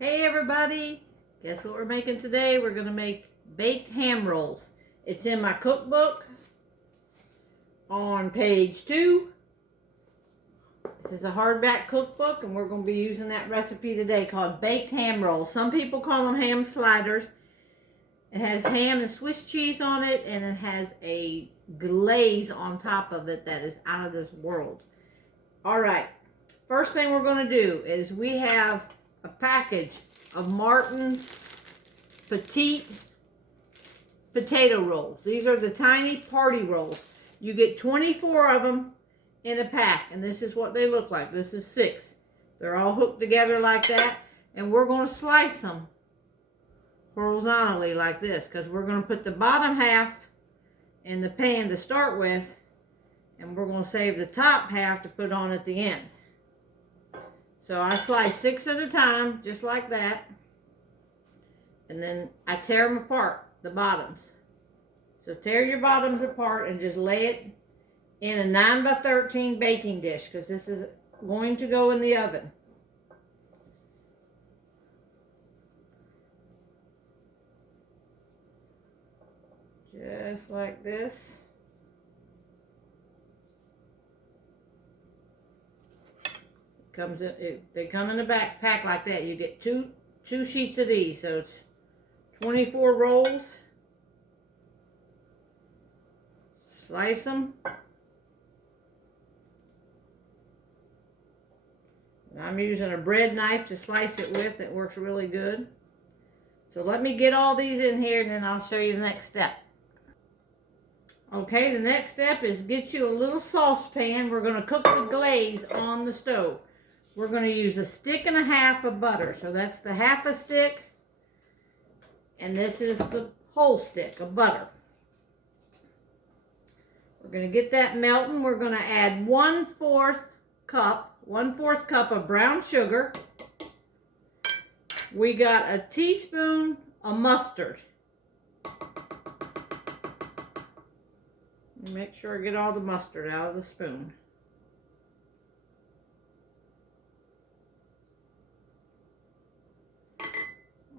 Hey everybody, guess what we're making today? We're going to make baked ham rolls. It's in my cookbook on page 2. This is a hardback cookbook and we're going to be using that recipe today called baked ham rolls. Some people call them ham sliders. It has ham and Swiss cheese on it, and it has a glaze on top of it that is out of this world. Alright, first thing we're going to do is we have a package of Martin's Petite potato rolls. These are the tiny party rolls. You get 24 of them in a pack, and this is what they look like. This is 6. They're all hooked together like that, and we're going to slice them horizontally like this because we're going to put the bottom half in the pan to start with, and we're going to save the top half to put on at the end. So I slice 6 at a time, just like that. And then I tear them apart, the bottoms. So tear your bottoms apart and just lay it in a 9 by 13 baking dish, because this is going to go in the oven. Just like this. They come in a backpack like that. You get two sheets of these, so it's 24 rolls. Slice them. And I'm using a bread knife to slice it with. It works really good. So let me get all these in here and then I'll show you the next step. Okay, the next step is get you a little saucepan. We're going to cook the glaze on the stove. We're going to use 1.5 sticks of butter. So that's the half a stick. And this is the whole stick of butter. We're going to get that melting. We're going to add 1/4 cup of brown sugar. We got a teaspoon of mustard. Make sure I get all the mustard out of the spoon.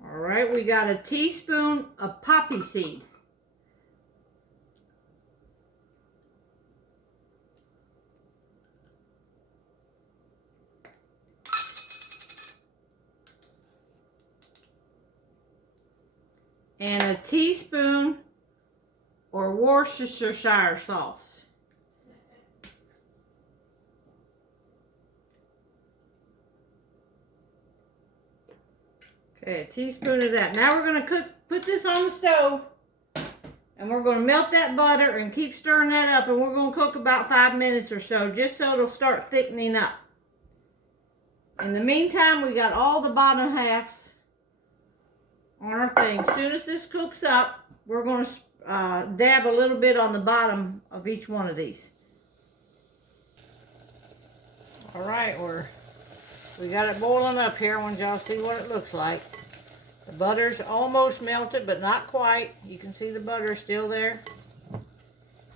All right, we got a teaspoon of poppy seed. And a teaspoon or Worcestershire sauce. Okay, a teaspoon of that. Now we're going to put this on the stove, and we're going to melt that butter and keep stirring that up, and we're going to cook about 5 minutes or so, just so it'll start thickening up. In the meantime, we got all the bottom halves on our thing. As soon as this cooks up, we're going to dab a little bit on the bottom of each one of these. All right, we got it boiling up here. I want y'all to see what it looks like. The butter's almost melted, but not quite. You can see the butter still there.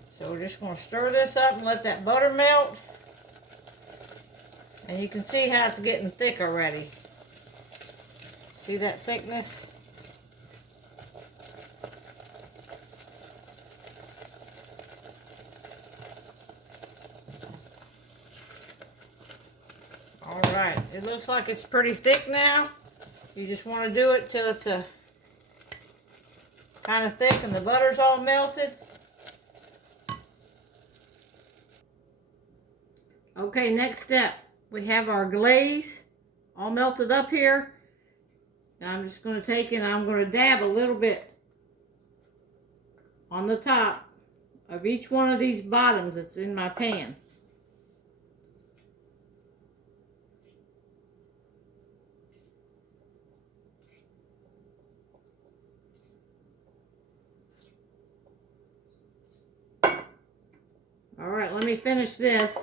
So we're just going to stir this up and let that butter melt. And you can see how it's getting thick already. See that thickness? Alright, it looks like it's pretty thick now. You just want to do it till it's kind of thick and the butter's all melted. Okay, next step. We have our glaze all melted up here. And I'm just going to take it and I'm going to dab a little bit on the top of each one of these bottoms that's in my pan. All right, let me finish this.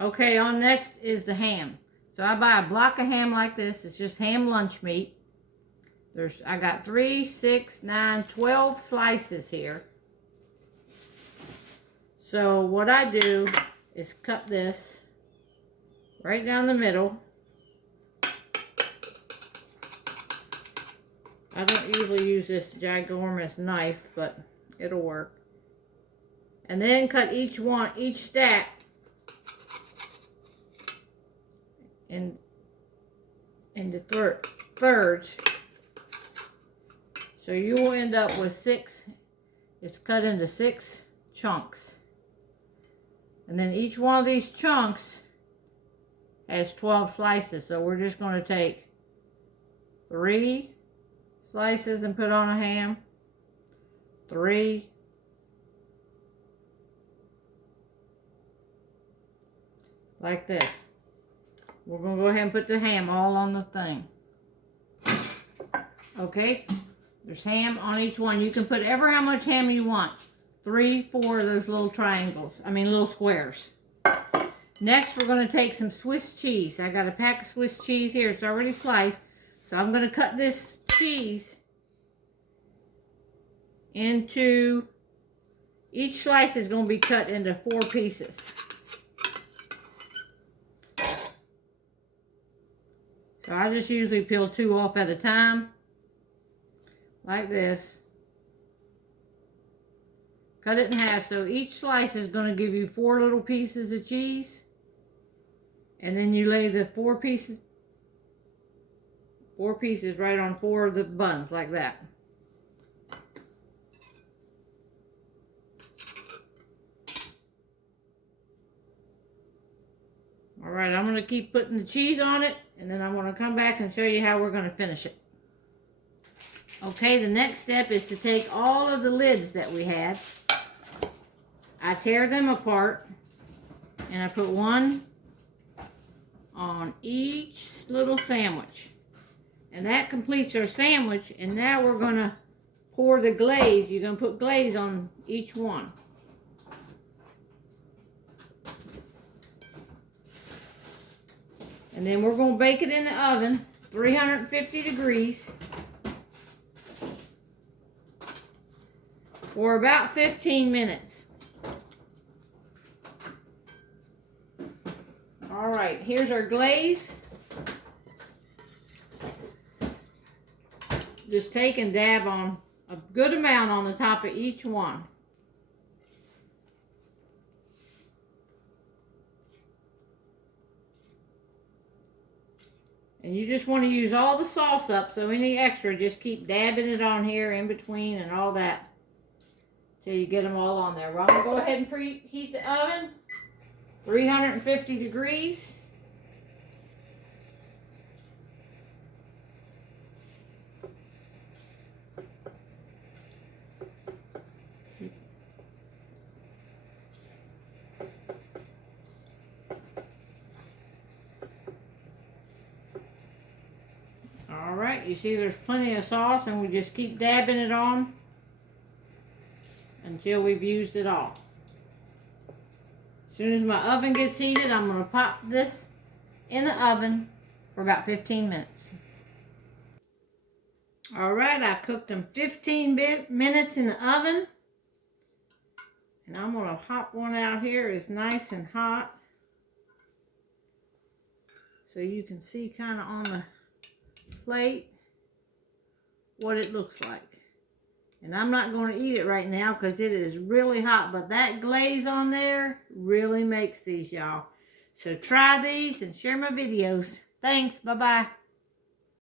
Okay, on next is the ham. So I buy a block of ham like this. It's just ham lunch meat. I got 3, 6, 9, 12 slices here. So what I do is cut this right down the middle. I don't usually use this ginormous knife, but it'll work. And then cut each stack into thirds. So you will end up with 6. It's cut into 6 chunks. And then each one of these chunks has 12 slices. So we're just going to take 3 slices and put on a ham. 3. Like this. We're going to go ahead and put the ham all on the thing. Okay. There's ham on each one. You can put ever how much ham you want. 3, 4 of those little triangles. Little squares. Next, we're going to take some Swiss cheese. I got a pack of Swiss cheese here. It's already sliced. So I'm going to cut this cheese into, each slice is going to be cut into 4 pieces. So I just usually peel 2 off at a time. Like this. Cut it in half. So each slice is going to give you 4 little pieces of cheese. And then you lay the 4 pieces right on 4 of the buns like that. Alright, I'm going to keep putting the cheese on it, and then I'm going to come back and show you how we're going to finish it. Okay, the next step is to take all of the lids that we had. I tear them apart, and I put one on each little sandwich. And that completes our sandwich, and now we're going to pour the glaze. You're going to put glaze on each one. And then we're going to bake it in the oven, 350 degrees, for about 15 minutes. All right, here's our glaze. Just take and dab on a good amount on the top of each one. And you just want to use all the sauce up, so any extra, just keep dabbing it on here in between and all that till you get them all on there. Well, I'm going to go ahead and preheat the oven, 350 degrees. Alright, you see there's plenty of sauce, and we just keep dabbing it on until we've used it all. As soon as my oven gets heated, I'm going to pop this in the oven for about 15 minutes. Alright, I cooked them 15 minutes in the oven. And I'm going to hop one out here. It's nice and hot. So you can see kind of on the plate what it looks like. And I'm not going to eat it right now because it is really hot, but that glaze on there really makes these, y'all. So try these and share my videos. Thanks. Bye-bye.